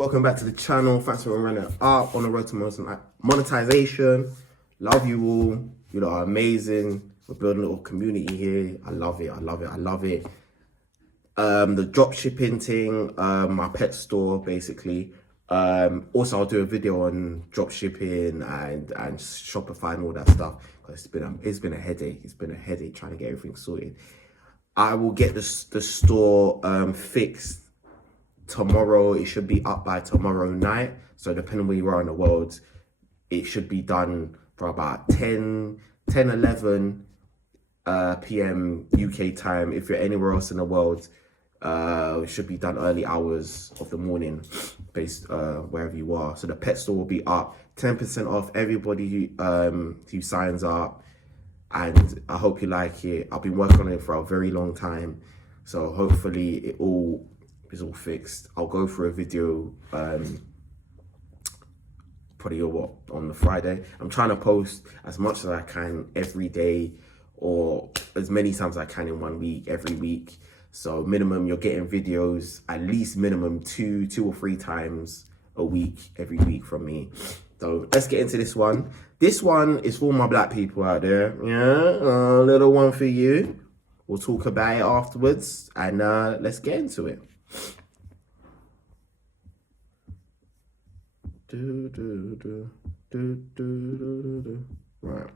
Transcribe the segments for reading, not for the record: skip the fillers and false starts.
Welcome back to the channel. Thanks for running it up on the road to monetization. Love you all. You lot are amazing. We're building a little community here. I love it. I love it. I love it. The drop shipping thing, my pet store basically. Also, I'll do a video on drop shipping and Shopify and all that stuff. Because it's been a headache. It's been a headache trying to get everything sorted. I will get the store fixed tomorrow. It should be up by tomorrow night. So depending where you are in the world, it should be done for about 11 p.m. UK time. If you're anywhere else in the world, it should be done early hours of the morning, based wherever you are. So the pet store will be up 10% off everybody who signs up, and I hope you like it. I've been working on it for a very long time, so hopefully it all is all fixed. I'll go for a video probably on the Friday. I'm trying to post as much as I can every day, or as many times as I can in 1 week, every week. So minimum, you're getting videos at least minimum two or three times a week, every week from me. So let's get into this one. This one is for all my black people out there. Yeah, a little one for you. We'll talk about it afterwards, and let's get into it. Right.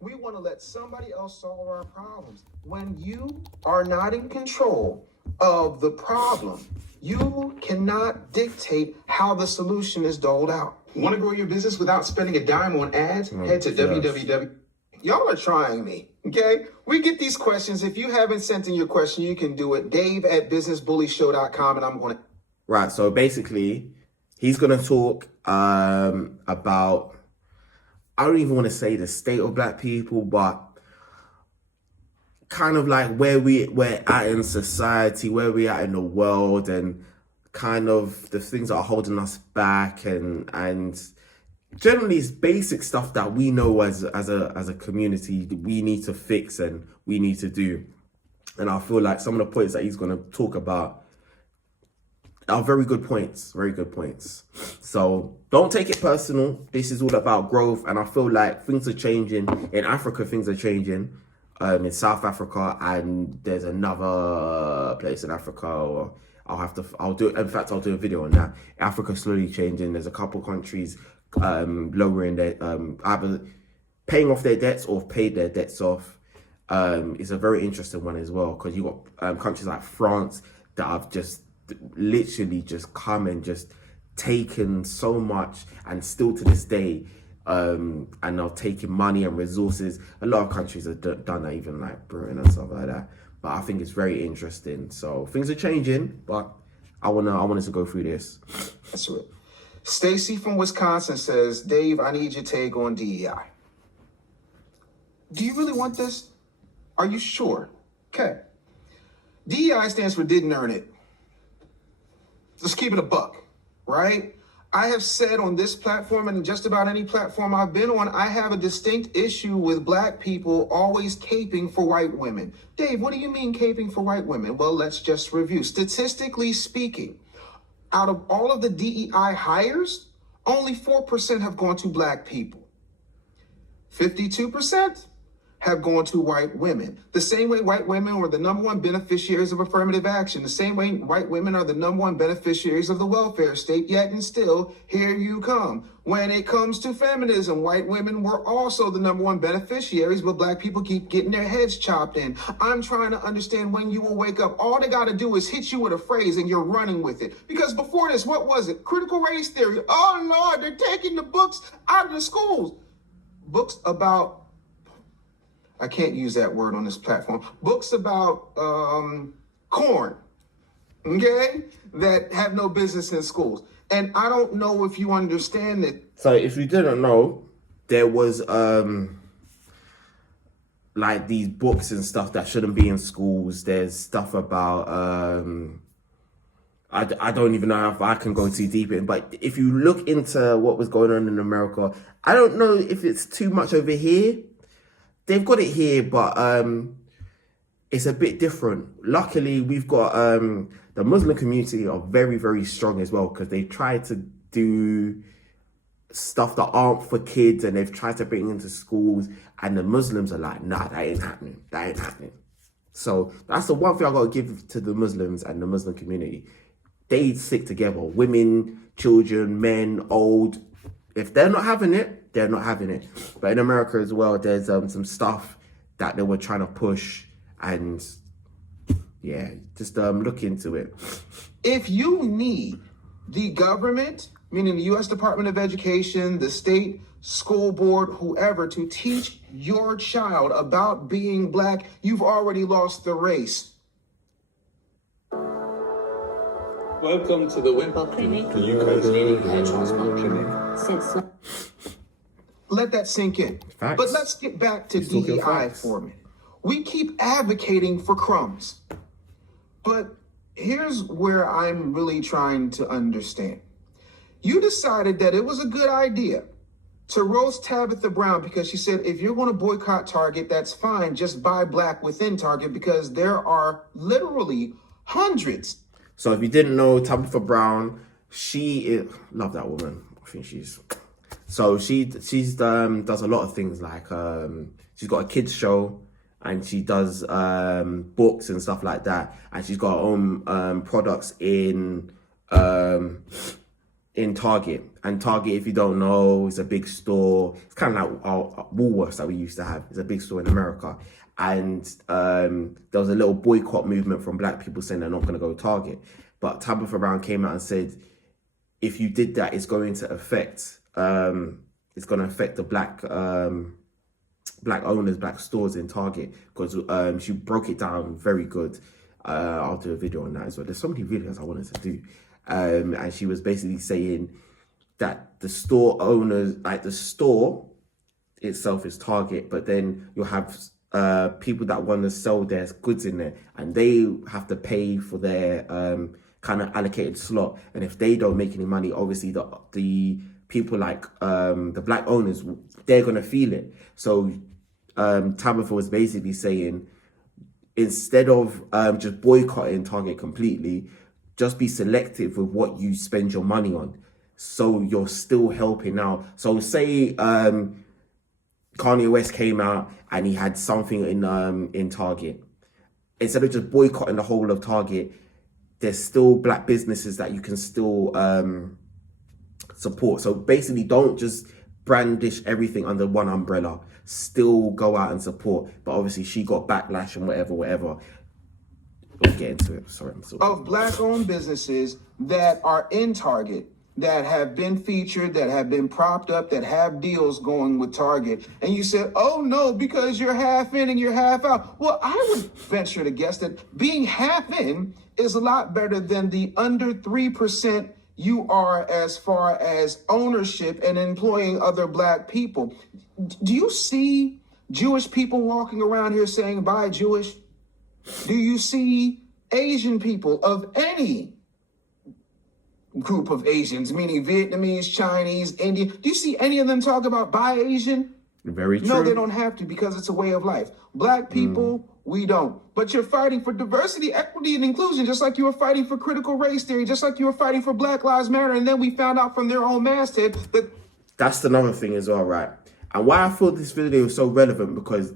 We want to let somebody else solve our problems. When you are not in control of the problem, you cannot dictate how the solution is doled out. Want to grow your business without spending a dime on ads? Head to www. Y'all are trying me, okay? We get these questions. If you haven't sent in your question, you can do it. Dave@businessbullyshow.com, and I'm going to... Right, so basically, he's going to talk about, I don't even want to say the state of black people, but kind of like where we're at in society, where we're at in the world, and kind of the things that are holding us back, and generally it's basic stuff that we know as a community we need to fix and we need to do. And I feel like some of the points that he's going to talk about are very good points. So don't take it personal. This is all about growth, and I feel like things are changing. In Africa, things are changing. In South Africa, and there's another place in Africa, or I'll do a video on that. Africa's slowly changing. There's a couple countries lowering their either paying off their debts or paid their debts off. It's a very interesting one as well, because you got countries like France that have just literally just come and just taken so much, and still to this day and are taking money and resources. A lot of countries have done that, even like Britain and stuff like that. But I think it's very interesting. So things are changing, but I wanted to go through this. That's it. Stacy from Wisconsin says, Dave, I need your take on DEI. Do you really want this? Are you sure? Okay. DEI stands for didn't earn it. Let's keep it a buck, right? I have said on this platform, and just about any platform I've been on, I have a distinct issue with black people always caping for white women. Dave, what do you mean caping for white women? Well, let's just review. Statistically speaking, out of all of the DEI hires, only 4% have gone to black people. 52% have gone to white women. The same way white women were the #1 beneficiaries of affirmative action, the same way white women are the #1 beneficiaries of the welfare state, yet and still, here you come. When it comes to feminism, white women were also the #1 beneficiaries, but black people keep getting their heads chopped in. I'm trying to understand when you will wake up. All they got to do is hit you with a phrase and you're running with it. Because before this, what was it? Critical race theory. Oh, Lord, they're taking the books out of the schools. Books about... I can't use that word on this platform. Books about corn, okay, that have no business in schools. And I don't know if you understand that. So if you didn't know, there was like these books and stuff that shouldn't be in schools. There's stuff about I don't even know if I can go too deep in, but if you look into what was going on in America, I don't know if it's too much over here. They've got it here, but it's a bit different. Luckily, we've got the Muslim community are very, very strong as well, because they try to do stuff that aren't for kids, and they've tried to bring into schools, and the Muslims are like, nah, that ain't happening. That ain't happening. So that's the one thing I gotta give to the Muslims and the Muslim community. They stick together. Women, children, men, old. If they're not having it, they're not having it. But in America as well, there's some stuff that they were trying to push, and yeah, just look into it. If you need the government, meaning the U.S. Department of Education, the state school board, whoever, to teach your child about being black, you've already lost the race. Welcome to the Wimple Clinic. Can you coordinate a transplant clinic? Let that sink in. Facts. But let's get back to Still DEI facts. for a minute. We keep advocating for crumbs. But here's where I'm really trying to understand. You decided that it was a good idea to roast Tabitha Brown because she said, if you're going to boycott Target, that's fine. Just buy black within Target, because there are literally hundreds. So if you didn't know, Tabitha Brown, she is, love that woman. I think she's does a lot of things, like she's got a kids show, and she does books and stuff like that, and she's got her own products in Target. And Target, if you don't know, is a big store. It's kind of like our Woolworths that we used to have. It's a big store in America. And there was a little boycott movement from black people saying they're not going to go to Target. But Tabitha Brown came out and said, if you did that, it's going to affect the black owners, black stores in Target, because she broke it down very good. I'll do a video on that as well. There's so many videos I wanted to do. And she was basically saying that the store owners, like the store itself is Target, but then you'll have people that want to sell their goods in there, and they have to pay for their kind of allocated slot. And if they don't make any money, obviously the people like the black owners, they're gonna feel it. So Tabitha was basically saying, instead of just boycotting Target completely, just be selective with what you spend your money on, so you're still helping out. So say Kanye West came out and he had something in Target. Instead of just boycotting the whole of Target, there's still black businesses that you can still support. So basically, don't just brandish everything under one umbrella. Still go out and support. But obviously, she got backlash and whatever. We'll get into it. Sorry, I'm sorry. Of black-owned businesses that are in Target, that have been featured, that have been propped up, that have deals going with Target. And you said, oh no, because you're half in and you're half out. Well, I would venture to guess that being half in is a lot better than the under 3% you are as far as ownership and employing other black people. Do you see Jewish people walking around here saying, buy Jewish? Do you see Asian people of any group of Asians, meaning Vietnamese, Chinese, Indian? Do you see any of them talk about buy Asian? Very true. No, they don't have to, because it's a way of life. Black people, we don't. But you're fighting for diversity, equity, and inclusion, just like you were fighting for critical race theory, just like you were fighting for Black Lives Matter. And then we found out from their own masthead that... That's another thing as well, right? And why I thought this video was so relevant, because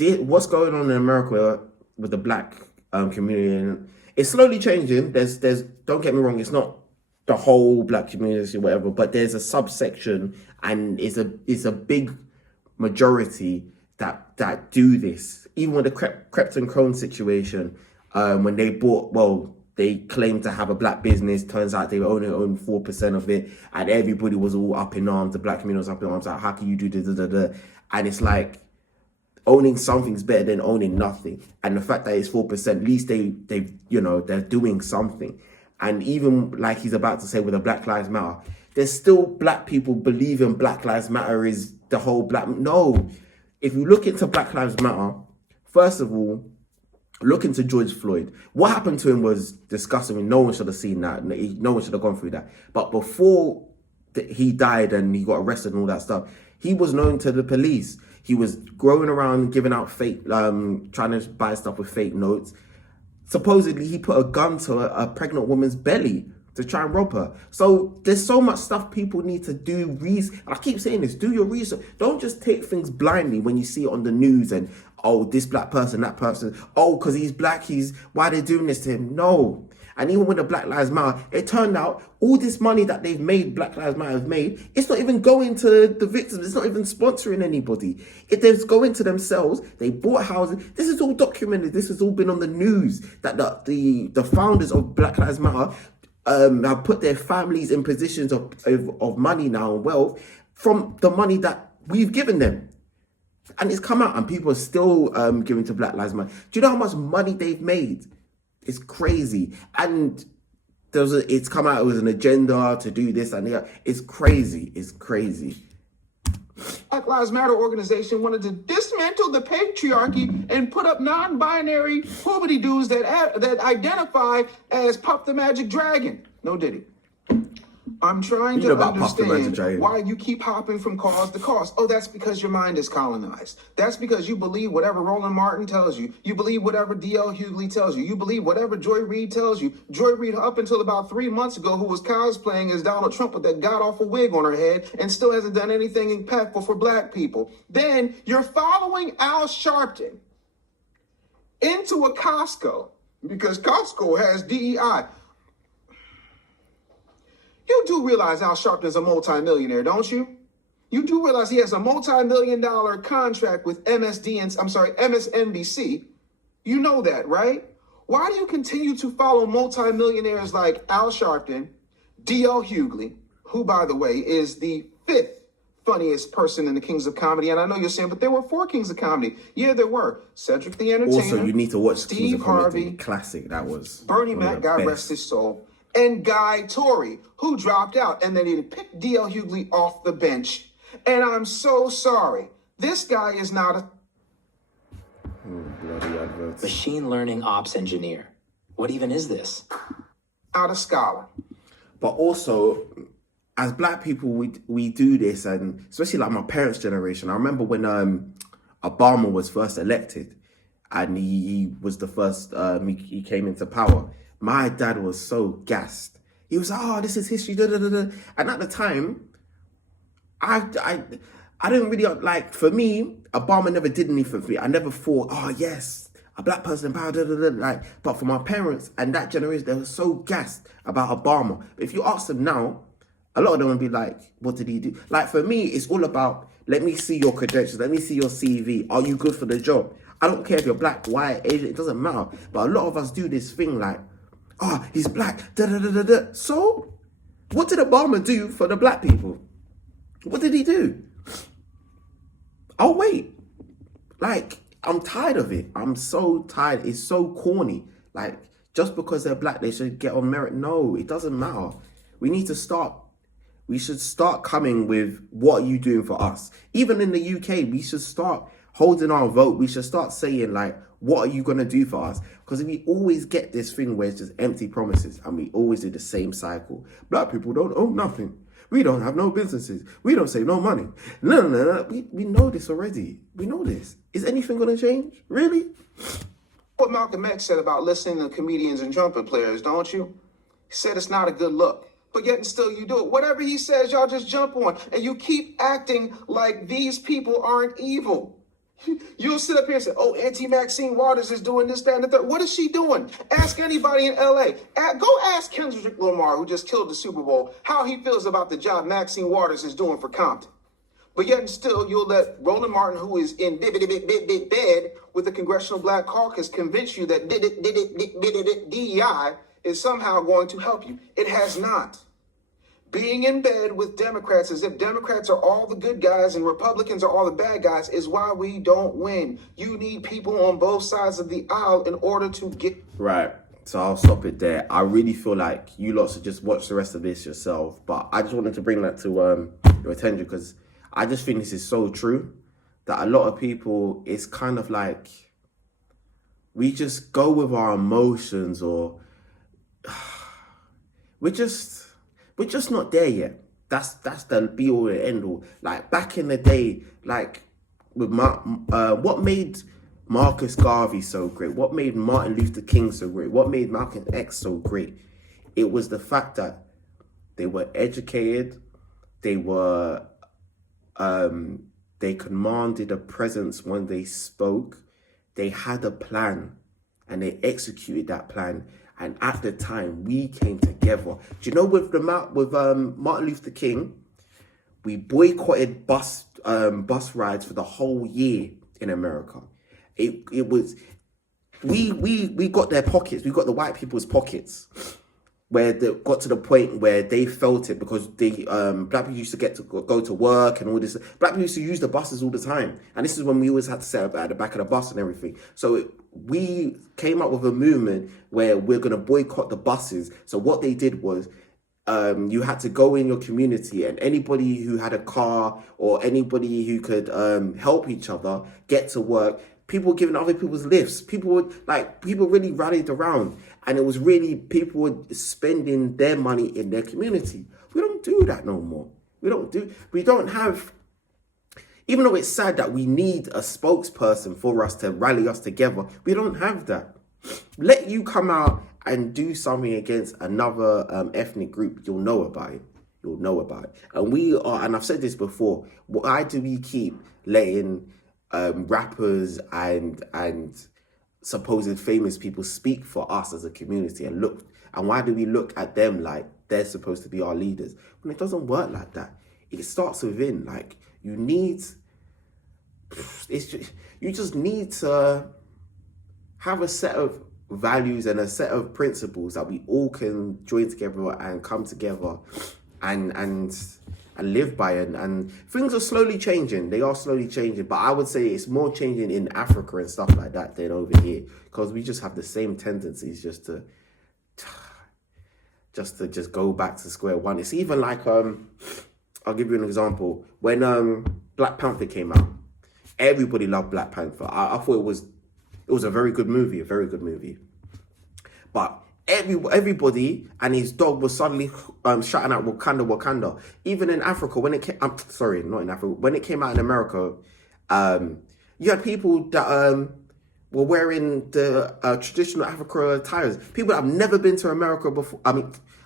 what's going on in America with the black community, and it's slowly changing. There's don't get me wrong, it's not the whole black community or whatever, but there's a subsection, and it's a big majority that do this. Even with the Krypton Crone situation, when they claimed to have a black business, turns out they only own 4% of it, and everybody was all up in arms. The black community was up in arms, like, how can you do this? And it's like, owning something's better than owning nothing. And the fact that it's 4%, at least they're doing something. And even like he's about to say with the Black Lives Matter, there's still black people believing Black Lives Matter is the whole black. No, if you look into Black Lives Matter, first of all, look into George Floyd. What happened to him was disgusting. No one should have seen that. No one should have gone through that. But before he died and he got arrested and all that stuff, he was known to the police. He was growing around, giving out fake, trying to buy stuff with fake notes. Supposedly, he put a gun to a pregnant woman's belly to try and rob her. So there's so much stuff people need to do. I keep saying this, do your research. Don't just take things blindly when you see it on the news and, oh, this black person, that person, oh, because he's black, why they're doing this to him. No. And even with the Black Lives Matter, it turned out all this money that they've made, Black Lives Matter have made, it's not even going to the victims. It's not even sponsoring anybody. It's going to themselves. They bought houses. This is all documented. This has all been on the news that the founders of Black Lives Matter have put their families in positions of money now and wealth from the money that we've given them. And it's come out and people are still giving to Black Lives Matter. Do you know how much money they've made? It's crazy. And it's come out, it was an agenda to do this and that. It's crazy. It's crazy. Black Lives Matter organization wanted to dismantle the patriarchy and put up non-binary hoobity dudes that identify as Puff the Magic Dragon. No diddy. I'm trying to understand why you keep hopping from cause to cause. Oh, that's because your mind is colonized. That's because you believe whatever Roland Martin tells you. You believe whatever D.L. Hughley tells you. You believe whatever Joy Reid tells you. Joy Reid, up until about 3 months ago, who was cosplaying as Donald Trump with that god-awful wig on her head and still hasn't done anything impactful for black people. Then you're following Al Sharpton into a Costco because Costco has DEI. You do realize Al Sharpton is a multimillionaire, don't you? You do realize he has a multi-million-dollar contract with MSNBC. You know that, right? Why do you continue to follow multimillionaires like Al Sharpton, D.L. Hughley, who, by the way, is the 5th funniest person in the Kings of Comedy? And I know you're saying, but there were 4 Kings of Comedy. Yeah, there were. Cedric the Entertainer. Also, you need to watch Steve Kings of Comedy. Harvey. Classic, that was. Bernie Mac, God rest his soul. And Guy Torrey, who dropped out, and then they picked D.L. Hughley off the bench. And I'm so sorry. This guy is not a bloody adverts. Machine learning ops engineer. What even is this? Not a scholar. But also, as black people, we do this, and especially like my parents' generation. I remember when Obama was first elected, and he was the first. He came into power. My dad was so gassed. He was like, "Oh, this is history." Da, da, da, da. And at the time, I didn't really like. For me, Obama never did anything for me. I never thought, "Oh yes, a black person in power." Da, da, da. Like, but for my parents and that generation, they were so gassed about Obama. But if you ask them now, a lot of them would be like, "What did he do?" Like for me, it's all about, let me see your credentials, let me see your CV. Are you good for the job? I don't care if you're black, white, Asian, it doesn't matter. But a lot of us do this thing like, oh, he's black, da da da da da. So, what did Obama do for the black people? What did he do? I'll wait. Like, I'm tired of it. I'm so tired. It's so corny. Like, just because they're black, they should get on merit. No, it doesn't matter. We should start coming with, what are you doing for us? Even in the UK, we should start holding our vote. We should start saying, like, what are you going to do for us? Because we always get this thing where it's just empty promises and we always do the same cycle. Black people don't own nothing. We don't have no businesses. We don't save no money. No. We know this already. We know this. Is anything going to change? Really? What Malcolm X said about listening to comedians and trumpet players, don't you? He said it's not a good look. But yet and still you do it. Whatever he says, y'all just jump on. And you keep acting like these people aren't evil. You'll sit up here and say, oh, Auntie Maxine Waters is doing this, that, and the third. What is she doing? Ask anybody in L.A. Go ask Kendrick Lamar, who just killed the Super Bowl, how he feels about the job Maxine Waters is doing for Compton. But yet and still, you'll let Roland Martin, who is in bed with the Congressional Black Caucus, convince you that DEI is somehow going to help you. It has not. Being in bed with Democrats as if Democrats are all the good guys and Republicans are all the bad guys is why we don't win. You need people on both sides of the aisle in order to get... Right. So I'll stop it there. I really feel like you lot should just watch the rest of this yourself. But I just wanted to bring that to your attention because I just think this is so true that a lot of people, it's kind of like we just go with our emotions or we're just not there yet. That's the be all and end all. Like back in the day, like what made Marcus Garvey so great, what made Martin Luther King so great, what made Malcolm X so great, it was the fact that they were educated, they were, they commanded a presence when they spoke, they had a plan, and they executed that plan. And at the time, we came together. Do you know, with Martin Luther King, we boycotted bus rides for the whole year in America. It was, we got their pockets, we got the white people's pockets, where they got to the point where they felt it, because they black people used to get to go to work and all this. Black people used to use the buses all the time, and this is when we always had to sit up at the back of the bus and everything. So we came up with a movement where we're going to boycott the buses. So what they did was, you had to go in your community, and anybody who had a car or anybody who could help each other get to work, people were giving other people's lifts. People really rallied around, and it was really, people were spending their money in their community. We don't do that no more. We don't have, even though it's sad that we need a spokesperson for us to rally us together, we don't have that. Let you come out and do something against another ethnic group, you'll know about it. You'll know about it. And I've said this before, why do we keep letting rappers and supposed famous people speak for us as a community, and why do we look at them like they're supposed to be our leaders, when it doesn't work like that? It starts within. Like, you just need to have a set of values and a set of principles that we all can join together and come together and live by. And things are slowly changing. They are slowly changing, but I would say it's more changing in Africa and stuff like that than over here, because we just have the same tendencies just to go back to square one. It's even like, I'll give you an example. When Black Panther came out, everybody loved Black Panther. I thought it was a very good movie, But everybody and his dog was suddenly shouting out Wakanda, Wakanda. Even in Africa, when it came, not in Africa, when it came out in America, you had people that were wearing the traditional Africa attires. People that have never been to America before.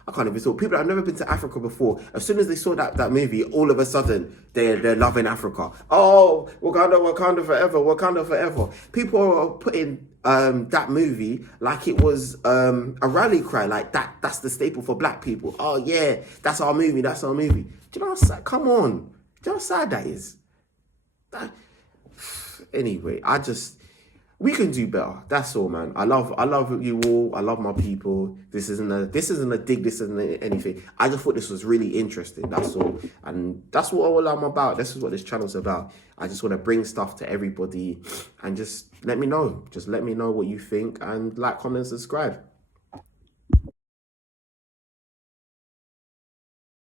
I can't even talk. People that have never been to Africa before, as soon as they saw that movie, all of a sudden they're loving Africa. Oh, Wakanda, Wakanda forever, Wakanda forever. People are putting that movie like it was a rally cry, like that's the staple for black people. Oh yeah, that's our movie. Do you know how sad? Come on, do you know how sad that is? Anyway, we can do better. That's all, man. I love you all. I love my people. This isn't a dig. This isn't anything. I just thought this was really interesting. That's all. And that's what all I'm about. This is what this channel's about. I just want to bring stuff to everybody, and just let me know. Just let me know what you think, and like, comment, subscribe.